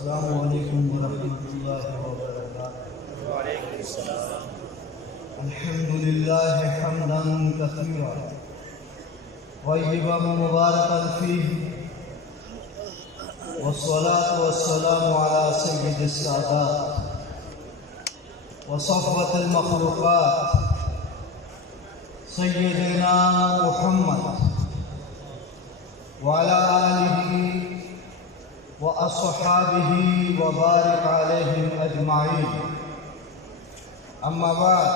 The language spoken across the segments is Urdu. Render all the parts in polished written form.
السلام علیکم ورحمۃ اللہ وبرکاتہ۔ وعلیکم السلام۔ الحمد للہ حمدا کثیرا طیبا مبارکا فیہ، والصلاة والسلام علی سید السادات وصفوة المخلوقات سیدنا محمد وعلى آلہ وأصحابه وبارك عليهم أجمعين، أما بعد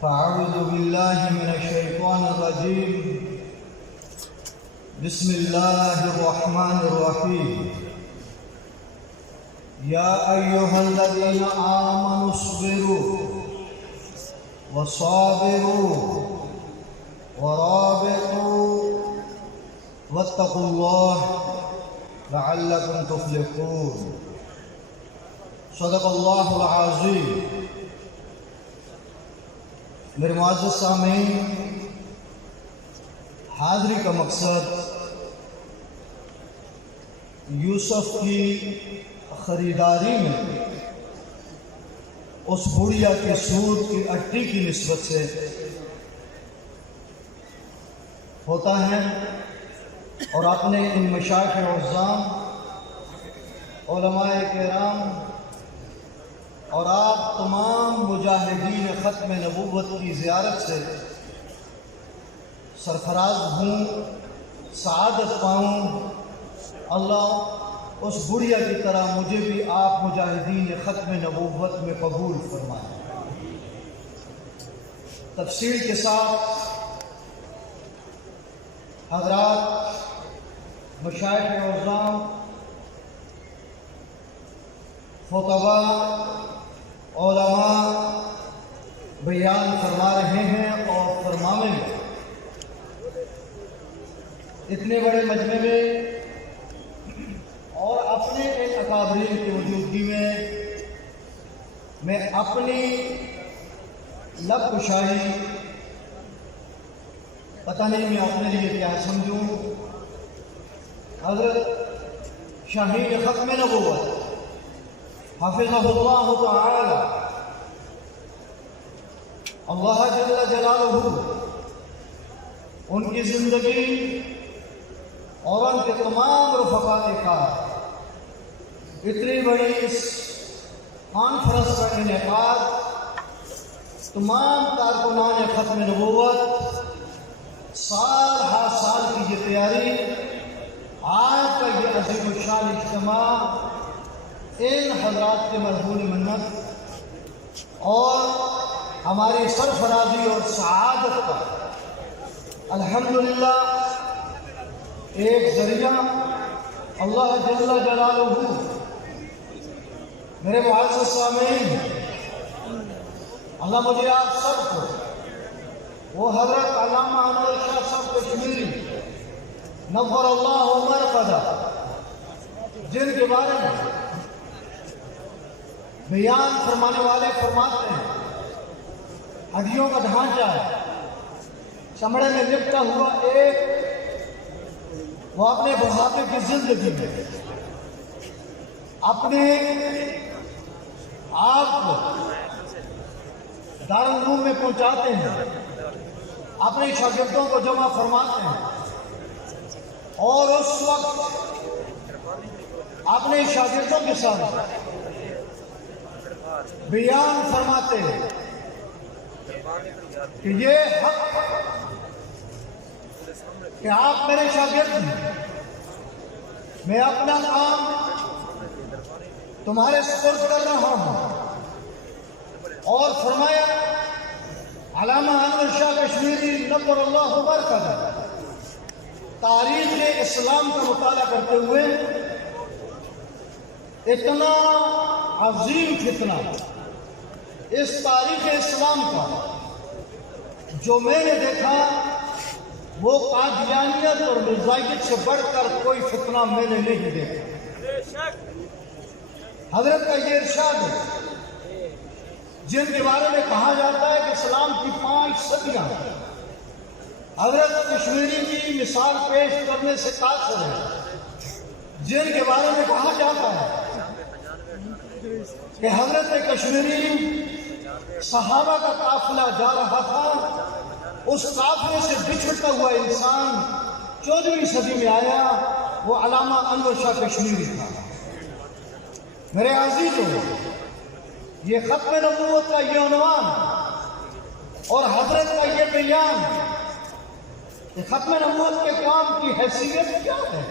فأعوذ بالله من الشيطان الرجيم، بسم الله الرحمن الرحيم، يا أيها الذين آمنوا اصبروا وصابروا ورابطوا واتقوا الله لعلكم تفلحون۔ صدق اللہ العظیم۔ میرے معزز سامعین، حاضری کا مقصد یوسف کی خریداری میں اس بڑھیا کے سود کی اٹی کی نسبت سے ہوتا ہے، اور اپنے ان مشائخ اعظام، علماء کرام اور آپ تمام مجاہدین ختم نبوت کی زیارت سے سرفراز ہوں، سعادت پاؤں۔ اللہ اس بڑھیا کی طرح مجھے بھی آپ مجاہدین ختم نبوت میں قبول فرمائیں۔ تفصیل کے ساتھ حضرات مشائخ اعظام، خطباء، علماء بیان فرما رہے ہیں اور فرماویں گے۔ اتنے بڑے مجمع میں اور اپنے ایک اکابرین کی موجودگی میں اپنی لب کشائی، پتہ نہیں میں اپنے لیے کیا سمجھوں، حضرت شہید ختم نبوت حفظہ اللہ تعالی اللہ جل جلالہ ان کی زندگی اور ان کے تمام رفقاء کار اتنی بڑی اس کانفرنس کا انعقاد تمام کارکنان ختم نبوت سال ہر سال کی یہ تیاری، آج کا یہ عظیم الشان اجتماع ان حضرات کے مرہون منت اور ہماری سرفرازی اور سعادت کا الحمدللہ ایک ذریعہ اللہ جل جلالہ۔ میرے معزز سامعین، اللہ مجھے آپ سب کو وہ حضرت علامہ انور شاہ صاحب کشمیری نور اللہ مرقدہ، جن کے بارے میں بیان فرمانے والے فرماتے ہیں ہڈیوں کا ڈھانچہ ہے، چمڑے میں لپٹا ہوا ایک، وہ اپنے بڑھاپے کی زندگی میں اپنے آپ کو دارالعلوم میں پہنچاتے ہیں، اپنے شاگردوں کو جمع فرماتے ہیں، اور اس وقت اپنے شاگردوں کے ساتھ بیان فرماتے ہیں کہ یہ حق کہ آپ میرے شاگرد ہیں، میں اپنا کام تمہارے سپرد کر رہا ہوں۔ اور فرمایا علامہ انور شاہ کشمیری نور اللہ مرقدہ تاریخ اسلام کا مطالعہ کرتے ہوئے اتنا عظیم فتنہ اس تاریخ اسلام کا جو میں نے دیکھا، وہ قادیانیت اور مرزائیت سے بڑھ کر کوئی فتنہ میں نے نہیں دیکھا۔ حضرت کا یہ ارشاد ہے جن کے بارے میں کہا جاتا ہے کہ اسلام کی 5 صدیاں حضرت کشمیری کی مثال پیش کرنے سے قاصر ہے، جن کے بارے میں کہا جاتا ہے کہ حضرت کشمیری صحابہ کا قافلہ جا رہا تھا، اس قافلے سے بچھڑتا ہوا انسان 14ویں صدی میں آیا، وہ علامہ انور شاہ کشمیری تھا۔ میرے عزیزوں، یہ ختم نبوت کا یہ عنوان اور حضرت کا یہ بیان کہ ختم نبوت کے کام کی حیثیت کیا ہے؟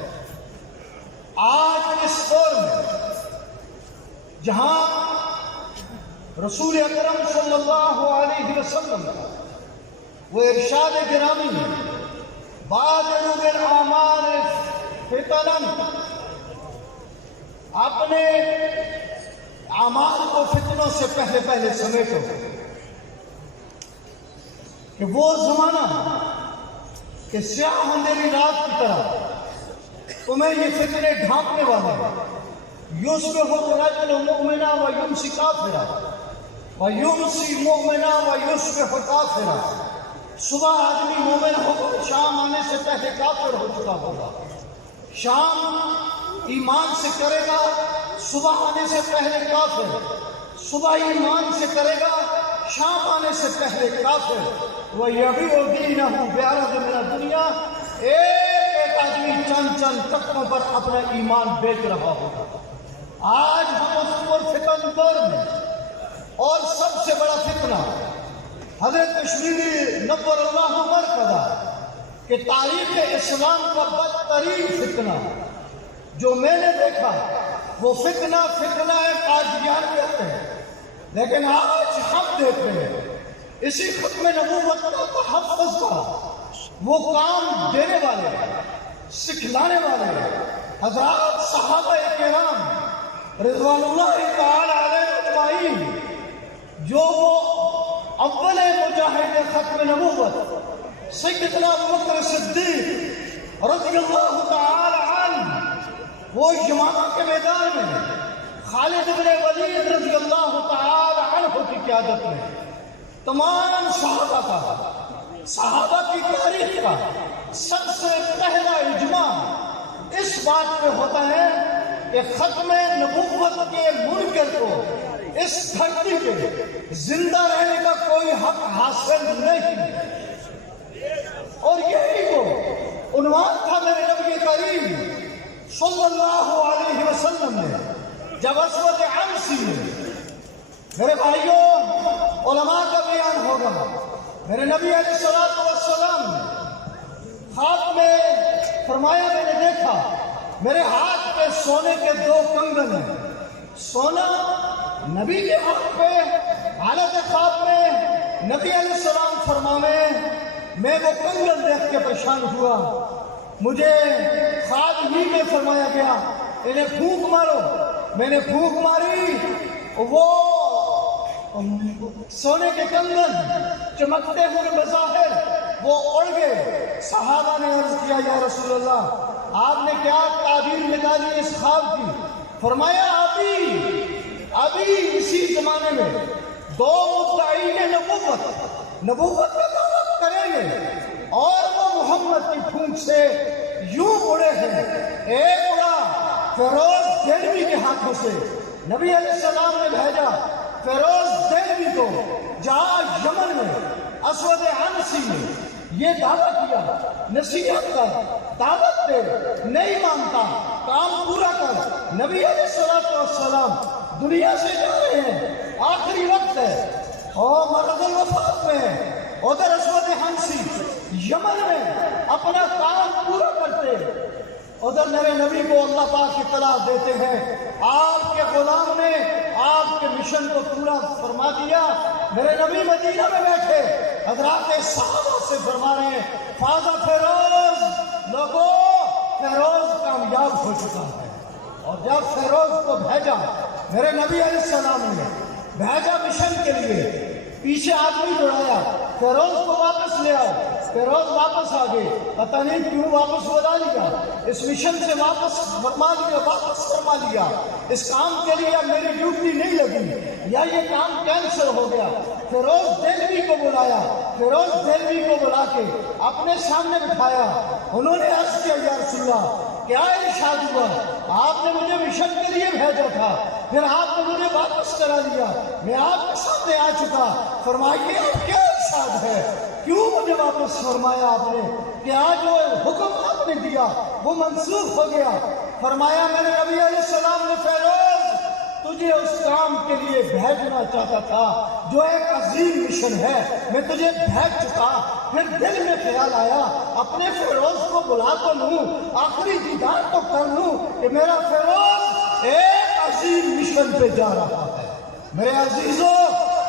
آج اس دور میں جہاں رسول اکرم صلی اللہ علیہ وسلم کا وہ ارشاد گرامی بادروا بالاعمال فتنا، اپنے اعمال کو فتنوں سے پہلے سمیٹو، کہ وہ زمانہ کہ سیاہ اندھیری رات کی طرح تمہیں یہ فتنے ڈھانپنے والے ہیں۔ یصبح الرجل مؤمنا ویمسی کافرا ویمسی مؤمنا ویصبح کافرا، صبح آدمی مومن ہوگا، شام آنے سے پہلے کافر ہو چکا ہوگا، شام ایمان سے کرے گا، صبح آنے سے پہلے کافر، صبح ایمان سے کرے گا، شام آنے سے پہلے کافر۔ وَيَبِعُ دِينَهُ بِعَرَضٍ مِنَ الدُّنْيَا، ایک آدمی چند ٹکوں پر اپنا ایمان بیچ رہا ہوگا۔ آج ہم اس پرفتن دور میں، اور سب سے بڑا فتنہ حضرت کشمیری نور اللہ مرکزہ کہ تاریخ اسلام کا بدترین فتنہ جو میں نے دیکھا وہ فتنہ قادیانیت ہے، لیکن آج ہم دیکھ رہے ہیں اسی ختم نبوت کا تحفظ کا وہ کام دینے والے، سکھلانے والے حضرات صحابہ کرام رضوان اللہ تعالی علیہ اجمعین، جو وہ اول مجاہد ختم نبوت سیدنا ابوبکر صدیق رضی اللہ تعالی عنہ، وہ یمامہ کے میدان میں خالد بن ولید رضی اللہ تعالی عنہ کی قیادت میں تمام صحابہ کی تاریخ کا سب سے پہلا اجماع اس بات پہ ہوتا ہے کہ ختم نبوت کے منکر کو اس دھرتی پہ زندہ رہنے کا کوئی حق حاصل نہیں، اور یہی وہ عنوان تھا میرے نبی کریم صلی اللہ علیہ وسلم نے جب اسود عنسی میں، میرے بھائیوں علماء کا بیان ہوگا، میرے نبی علیہ السلام نے خواب میں فرمایا، میں نے دیکھا میرے ہاتھ پہ سونے کے 2 کنگن ہیں، سونا نبی کے ہاتھ پہ، حالت خواب میں نبی علیہ السلام فرماوے، میں وہ کنگن دیکھ کے پریشان ہوا، مجھے خواب ہی میں فرمایا گیا انہیں پھونک مارو، میں نے پھونک ماری، وہ سونے کے کنگن چمکتے ہوئے بظاہر وہ اڑ گئے۔ صحابہ نے عرض کیا یا رسول اللہ آپ نے کیا تعبیر نکالی اس خواب کی؟ فرمایا ابھی اسی زمانے میں 2 مدعین نبوت کا دعویٰ کریں گے، اور وہ محمد کی پھونک سے یوں اڑے ہیں، ایک اڑا فیروز دہلوی کے ہاتھوں سے، نبی علیہ السلام نے بھیجا فیروز دہلوی کو، جہاں یمن میں اسود عنسی میں یہ دعویٰ کیا، نصیحت کر، دعوت دے، نہیں مانتا، کام پورا کر۔ نبی علیہ السلام دنیا سے جا رہے ہیں، آخری وقت ہے، اور مرض الوفات میں، ادھر اسود عنسی یمن میں اپنا کام پورا کرتے، ادھر میرے نبی کو اللہ پاک اطلاع دیتے ہیں آپ کے غلام نے آپ کے مشن کو پورا فرما دیا۔ میرے نبی مدینہ میں بیٹھے حضرات صحابہ سے فرما رہے ہیں فاضا فیروز، لوگوں فیروز کامیاب ہو چکا ہے۔ اور جب فیروز کو بھیجا میرے نبی علیہ السلام نے بھیجا مشن کے لیے، پیچھے آدمی دوڑایا فیروز کو واپس لے آؤ، فیروز واپس آ گئے، پتہ نہیں کیوں واپس بلا لیا، اس مشن سے واپس فرما لیا، اس کام کے لیے اب میری ڈیوٹی نہیں لگی یا یہ کام کینسل ہو گیا۔ فیروز دہلوی کو بلایا، فیروز دہلوی کو بلا کے اپنے سامنے بٹھایا، انہوں نے عرض کیا یا رسول اللہ کیا ارشاد ہوا؟ آپ نے مجھے مشن کے لیے بھیجا تھا، پھر آپ نے مجھے واپس کرا دیا، میں آپ کے سامنے آ چکا، فرمائیے اب کیا ارشاد ہے؟ کیوں مجھے واپس فرمایا آپ نے کہ آج جو حکم آپ نے دیا وہ منسوخ ہو گیا؟ فرمایا میرے نبی علیہ السلام نے فیروز تجھے اس کام کے لیے بھیجنا چاہتا تھا جو ایک عظیم مشن ہے، میں تجھے بھیج چکا۔ پھر دل میں خیال آیا اپنے فیروز کو بلا تو لوں، آخری دیدار تو کر لوں کہ میرا فیروز ایک عظیم مشن پہ جا رہا ہے۔ میرے عزیزوں،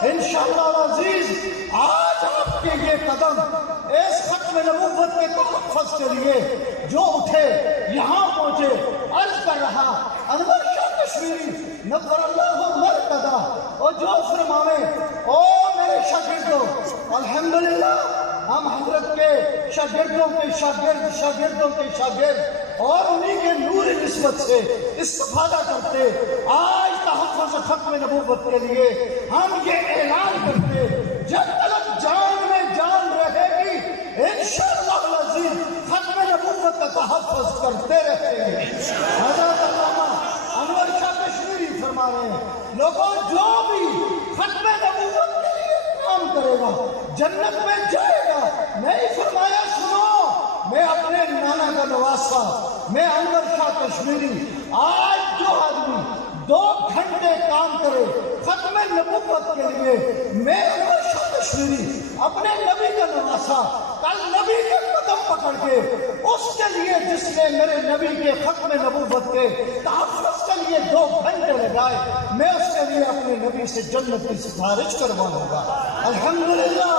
انشاءاللہ العزیز آج آپ کے یہ قدم اس ختم نبوت کے تحفظ کے لیے جو اٹھے یہاں پہنچے، عرض کر رہا انور شاہ کشمیری نور اللہ مرتضی اور جو فرماوے او میرے شاگردوں، الحمدللہ ہم حضرت کے شاگردوں کے شاگردوں کے شاگرد اور انہی کے نور نسبت سے استفادہ کرتے آج تحفظ ختم نبوت کے لیے ہم یہ اعلان کرتے جب تک جان میں جان رہے گی انشاءاللہ العزیز ختم نبوت کا تحفظ کرتے رہیں گے۔ حضرت علامہ انور شاہ کشمیری فرما رہے ہیں لوگوں جو بھی ختم نبوت کے لیے کام کرے گا جنت میں جائے گا۔ نہیں فرمایا سنو، میں اپنے نانا کا نواسا، میں انور شاہ کشمیری، آج جو آدمی 2 گھنٹے کام کرے ختم نبوت کے لیے، میں انور شاہ کشمیری اپنے نبی کا نواسا کل نبی کے قدم پکڑ کے اس کے لیے جس نے میرے نبی کے ختم نبوت کے تحفظ کے لیے 2 گھنٹے لگائے، میں اس کے لیے اپنے نبی سے جنت کی سفارش کرواؤں گا۔ الحمدللہ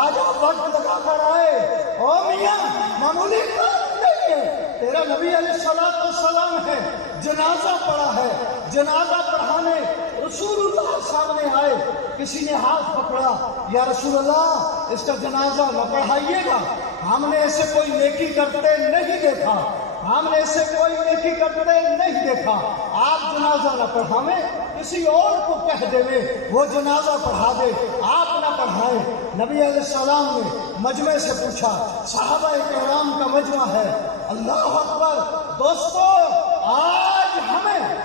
آج آپ وقت لگا کر آئے، او میاں معمولی کام نہیں ہے، تیرا نبی علیہ السلام ہے، جنازہ پڑھا ہے، جنازہ پڑھانے رسول اللہ سامنے آئے، کسی نے ہاتھ پکڑا، یا رسول اللہ اس کا جنازہ نہ پڑھائیے گا، ہم نے اسے کوئی نیکی کرتے نہیں دیکھا، ہم نے اسے کوئی نیکی کرتے نہیں دیکھا، آپ جنازہ نہ پڑھائیں، کسی اور کو کہہ دے وہ جنازہ پڑھا دے، آپ نہ پڑھائیں۔ نبی علیہ السلام نے مجمع سے پوچھا، صحابہ کرام کا مجمع ہے، اللہ اکبر۔ دوستو آج ہمیں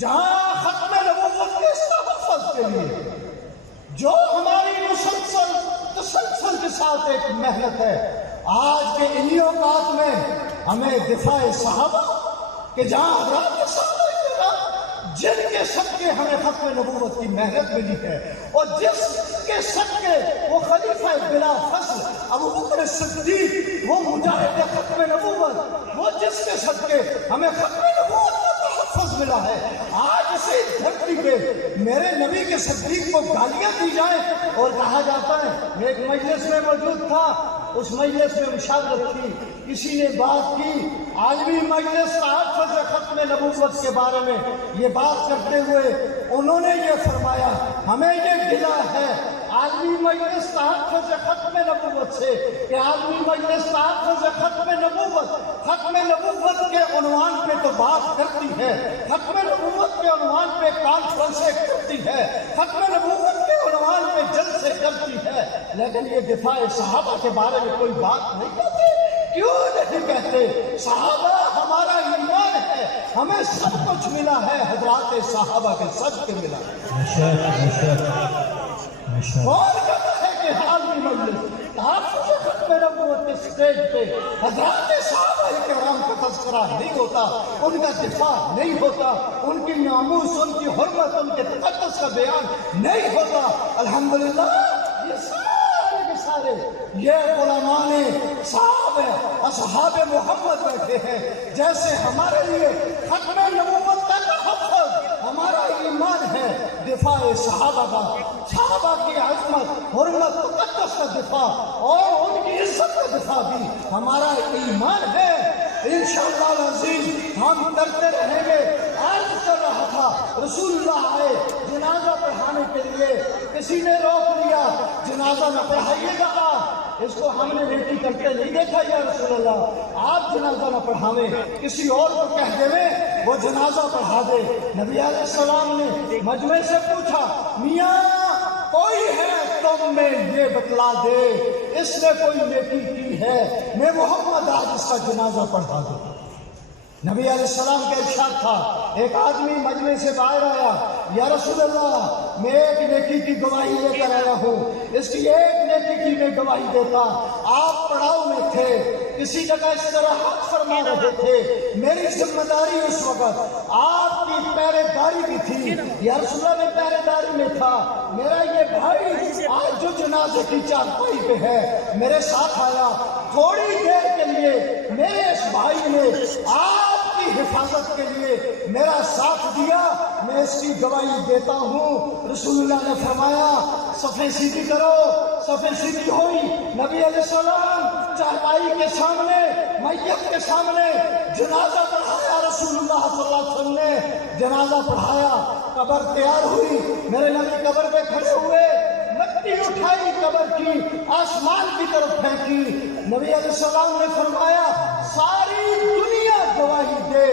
جہاں ختم نبوت کے تحفظ کے لیے جو ہماری تسلسل کے ساتھ ایک محنت ہے، آج کے انہی اوقات میں ہمیں دفاع صحابہ کہ جہاں حضرات صحابہ جن کے صدقے ہمیں ختم نبوت کی محنت ملی ہے، اور جس کے صدقے وہ خلیفہ بلا فصل ابو بکر صدیق وہ مجاہد ختم نبوت، وہ جس کے صدقے ہمیں ختم نبوت کا تحفظ ملا ہے، آج اسی دھرتی پہ میرے نبی کے صدیق کو گالیاں دی جائیں اور کہا جاتا ہے۔ میں ایک مجلس میں موجود تھا، اس مجلس میں مشاورت کی، کسی نے بات کی عالمی مجلس تحفظ ختم نبوت کے بارے میں، یہ بات کرتے ہوئے انہوں نے یہ فرمایا ہمیں یہ گلہ ہے عالمی مجلس تحفظ ختم نبوت سے کہ عالمی مجلس تحفظ ختم نبوت کے عنوان پہ تو بات کرتی ہے، ختم نبوت کے عنوان پہ کانفرنسیں کرتی ہے، ختم نبوت کے عنوان پہ جلسے کرتی ہے، لیکن یہ دفاع صحابہ کے بارے میں کوئی بات نہیں کرتے۔ کیوں نہیں کہتے؟ صحابہ ہمارا ایمان ہے، ہمیں سب کچھ ملا ہے، حضرات صحابہ کے صدقے ملا ہے۔ کون کہتا ہے کہ عالمی مجلس تحفظ ختم نبوت کے سٹیج پہ حضرات صحابہ کرام کا تذکرہ نہیں ہوتا، ان کا دفاع نہیں ہوتا، ان کی ناموس، ان کی حرمت، ان کے تقدس کا بیان نہیں ہوتا؟ الحمدللہ یہ سارے یہ علماء صحابہ اصحاب محمد بیٹھے ہیں، جیسے ہمارے لیے ختم نبوت کا تحفظ ہمارا ایمان ہے، دفاع صحابہ کا، صحابہ کی عظمت، حرمت، تقدس کا دفاع اور ان کی عزت کا دفاع بھی ہمارا ایمان ہے۔ انشاءاللہ العزیز ہم کرتے رہیں گے۔ عرض کر رہا تھا رسول اللہ آئے جنازہ پڑھانے کے لیے، کسی نے روک لیا جنازہ نہ پڑھائیے گا آپ، اس کو ہم نے نیکی کرتے نہیں دیکھا یا رسول اللہ، آپ جنازہ نہ پڑھاویں، کسی اور کو کہہ دیں وہ جنازہ پڑھا دے۔ نبی علیہ السلام نے مجمع سے پوچھا میاں کوئی ہے قوم میں یہ بتلا دے اس نے کوئی نیکی کی ہے، میں محمد آج اس کا جنازہ پڑھا دوں۔ نبی علیہ السلام کا ارشاد تھا، ایک آدمی مجلس سے باہر آیا، یا رسول اللہ میں ایک نیکی کی گواہی لے کر آیا ہوں، اس کی ایک نیکی کی میں گواہی دیتا۔ آپ پڑاؤ میں تھے، کسی جگہ استراحت فرما رہے تھے، میری ذمہ داری اس وقت آپ کی پہرے داری بھی تھی، یا رسول اللہ میں پہرے داری میں تھا، میرا یہ بھائی آج جو جنازے کی چارپائی پہ ہے میرے ساتھ آیا، تھوڑی دیر کے لیے میرے اس بھائی نے آپ کی حفاظت کے لیے میرا ساتھ دیا، میں اس کی گواہی دیتا ہوں۔ رسول اللہ نے فرمایا صفیں سیدھی کرو، صفیں سیدھی ہوئی، نبی علیہ السلام چارپائی کے سامنے، میت کے سامنے جنازہ پڑھایا، رسول اللہ صلی اللہ علیہ وسلم نے جنازہ پڑھایا، قبر تیار ہوئی، میرے نبی قبر پہ کھڑے ہوئے، مٹی اٹھائی قبر کی، آسمان کی طرف پھینکی، نبی علیہ السلام نے فرمایا ساری دنیا گواہی دے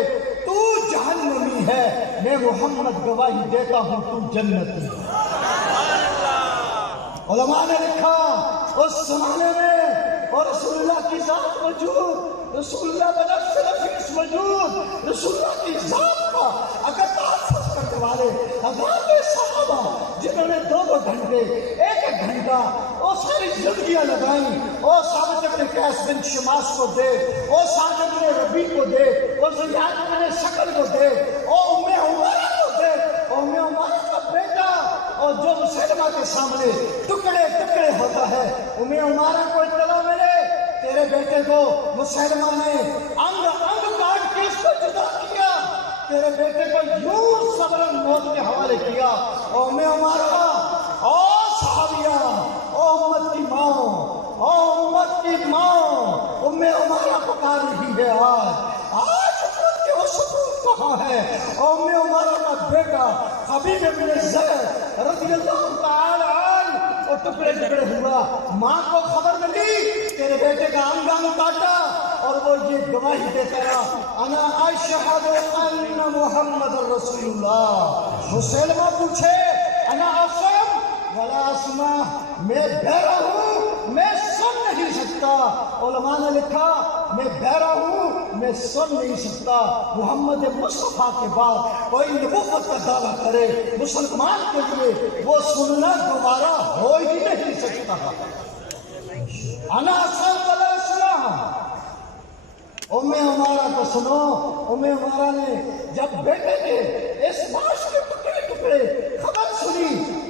تو جہنمی ہے، میں محمد گواہی دیتا ہوں تو جنتی۔ علماء نے لکھا اس زمانے میں اور رسول اللہ کی ذات موجود، رسول اللہ بنفس نفیس موجود، رسول اللہ کی ذات کا اگر تحفظ کرنے والے ہزاروں صحابہ جنہوں نے دو گھنٹے ایک گھنٹہ اور ساری زندگیاں لگائیں، اور ثابت بن قیس بن شماس کو دے، اور سعد بن ربیع کو دے، اور زیاد بن شکل کو دے، اور ام عمارہ کو دے، اور ام عمارہ کا بیٹا اور جو مسلمہ کے سامنے ٹکڑے ٹکڑے ہوتا ہے، ام عمارہ کو اطلاع ملے تیرے بیٹے کو مسلمہ نے انگ انگ کاٹ کے اس کو جدا کیا، تیرے بیٹے کو یوں صبرن موت کے حوالے کیا، اور ام عمارہ او صحابیہ، او امت کی ماں، او امت کی ماں، ام عمارہ پکار رہی ہے آج امت کے وہ سکون کہاں ہے؟ ام عمارہ کا بیٹا حبیب بن زید رضی اللہ تعالی عنہ اور ٹکڑے ٹکڑے ہوا، ماں کو خبر ملی تیرے بیٹے کا انگ انگ کاٹا، اور وہ یہ گواہی دیتا رہا انا اشہد ان محمد رسول اللہ۔ مسلمہ پوچھے انا اسم ولا اسمع، میں بہرا ہوں میں سن نہیں سکتا، علماء نے لکھا میں بہرا ہوں میں سن نہیں سکتا۔ محمد مصطفیٰ کے بعد کوئی نبوت کا دعویٰ کرے مسلمان کے لیے وہ سننا دوبارہ ہو ہی نہیں سکتا۔ انا اسم ولا اسمع، ام عمارہ کو سنو، ام عمارہ نے جب بیٹے کے اس لاش کے ٹکڑے ٹکڑے خبر سنی،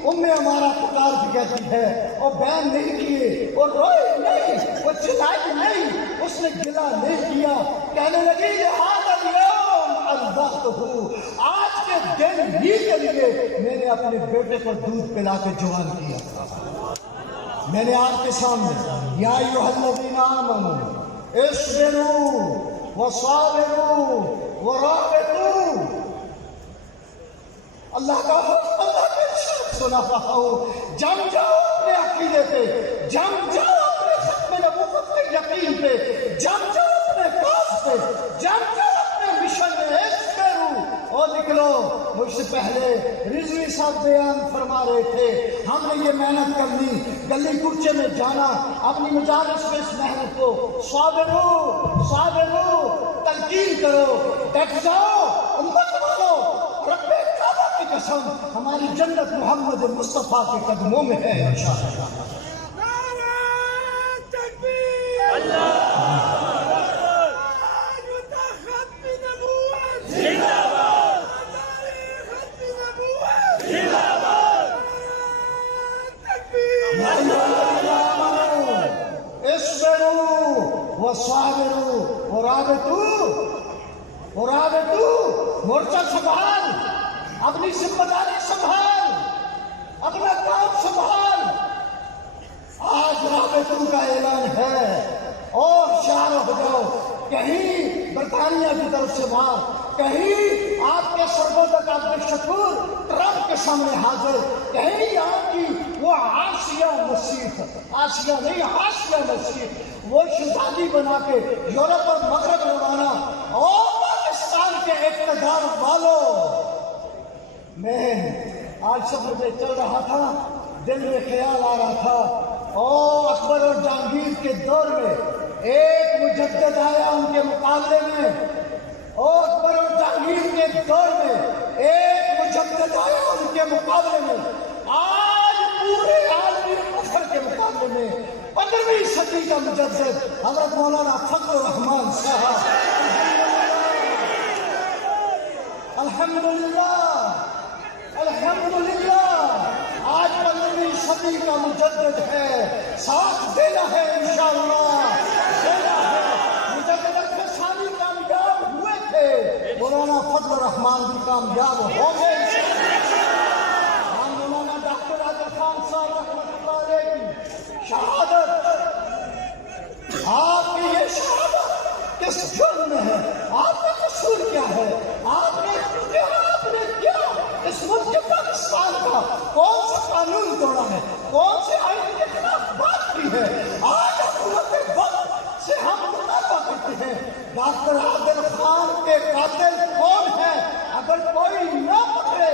ام عمارہ پکار بھی کہتی ہے، اور بیان نہیں کیے، اور روئی نہیں، وہ چلائی نہیں، اس نے گلا نہیں کیا، کہنے لگی لہذا اليوم ارضعتہ، آج کے دن ہی کے لیے میں نے اپنے بیٹے کو دودھ پلا کے جوان کیا تھا۔ میں نے آپ کے سامنے یا ایھا الذین آمنوا اصبروا وصابروا ورابطوا، اللہ کا حکم، اللہ کے ارشاد سنا رہا ہوں، جم جاؤ اپنے عقیدے پہ، جم جاؤ اپنے ختم نبوت کے یقین پہ، جم جاؤ اپنے کاز پہ، جم جاؤ اپنے مشن میں، اور نکلو۔ مجھ سے پہلے رضوی صاحب بیان فرما رہے تھے، ہم نے یہ محنت کرنی، گلی کوچے میں جانا، اپنی مجالس میں اس محنت کو صابرو صابرو تلقین کرو، ڈٹ جاؤ امت والو، رب کعبہ کی قسم ہماری جنت محمد مصطفیٰ کے قدموں میں ہے انشاءاللہ۔ وصابروا ورابطوا، مورچہ سنبھال، اپنی ذمہ داری سنبھال، اپنا کام سنبھال۔ آج رابطوں کا اعلان ہے، اور شعار ہو جاؤ، کہیں برطانیہ کی طرف سے مار، کہیں آپ کے سرگوزہ عبد الشکور ٹرمپ کے سامنے حاضر، کہیں آپ کی وہ آسیہ مسیح، آسیہ نہیں آسیہ مسیح، وہ شہزادی بنا کے یورپ اور مغرب روانہ، اور پاکستان کے اقتدار والوں۔ میں آج سفر پہ چل رہا تھا، دل میں خیال آ رہا تھا اکبر اور جہانگیر کے دور میں ایک مجدد آیا ان کے مقابلے میں، اکبر اور جہانگیر کے دور میں ایک مجدد آیا ان کے مقابلے میں۔ آج پورے عالمی کفر کے مقابلے میں 15ویں صدی کا مجدد حضرت مولانا فضل الرحمان صاحب، الحمدللہ الحمدللہ آج 15ویں صدی کا مجدد ہے، ساتھ دینا ہے انشاءاللہ، دینا ہے۔ مجدد ثانی کامیاب ہوئے تھے، مولانا فضل الرحمان بھی کامیاب ہوں گے انشاءاللہ۔ مولانا ڈاکٹر عادل خان صاحب رحمۃ اللہ علیہ کی شہادت، آپ کی یہ شہادت کس جرم میں ہے؟ آپ کا قصور کیا ہے؟ آپ نے کیا اس ملک پاکستان کا کون سا قانون توڑا ہے؟ کون سے آئین کے خلاف بات کی ہے؟ آج حکومت وقت سے ہم مطالبہ کرتے ہیں، ڈاکٹر عادل خان کے قاتل کون ہے؟ اگر کوئی نہ پکڑے،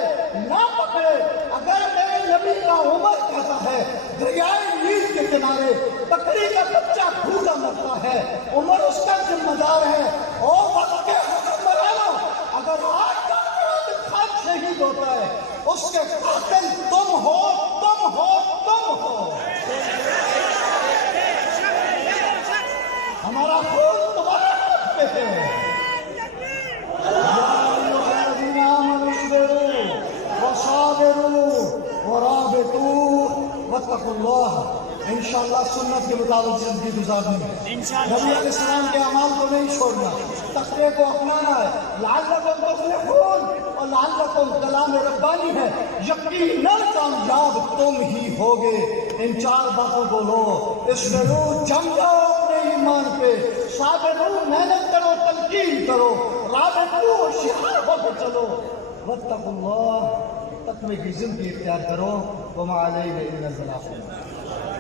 اگر میرے نبی کا عمر کہتا ہے دریائے نیل کے کنارے بکری کا بچہ بھوکا مرتا ہے، عمر اس کا ذمہ دار ہے۔ وقت کے حکمرانوں، اگر آج ڈاکٹر عادل خان شہید ہوتا ہے، اس کے قاتل تم ہو۔ ہمارا خون تمہارے ہاتھ پہ ہے۔ واتقوا اللہ، انشاءاللہ سنت کے مطابق زندگی گزارنی ہے، نبی علیہ السلام کے اعمال کو نہیں چھوڑنا، تقوی کو اپنانا ہے۔ لعلکم تفلحون اور لعلکم کلام ربانی ہے، یقیناً کامیاب تم ہی ہوگے۔ ان 4 باتوں کو لو، اسمرو، جم جاؤ اپنے ایمان پہ، صابرو، محنت کرو، تلقین کرو، رابطو، ہوشیار ہو کے چلو، واتقوا اللہ، تقوی کی زندگی اختیار کرو۔ وما علینا الا البلاغ۔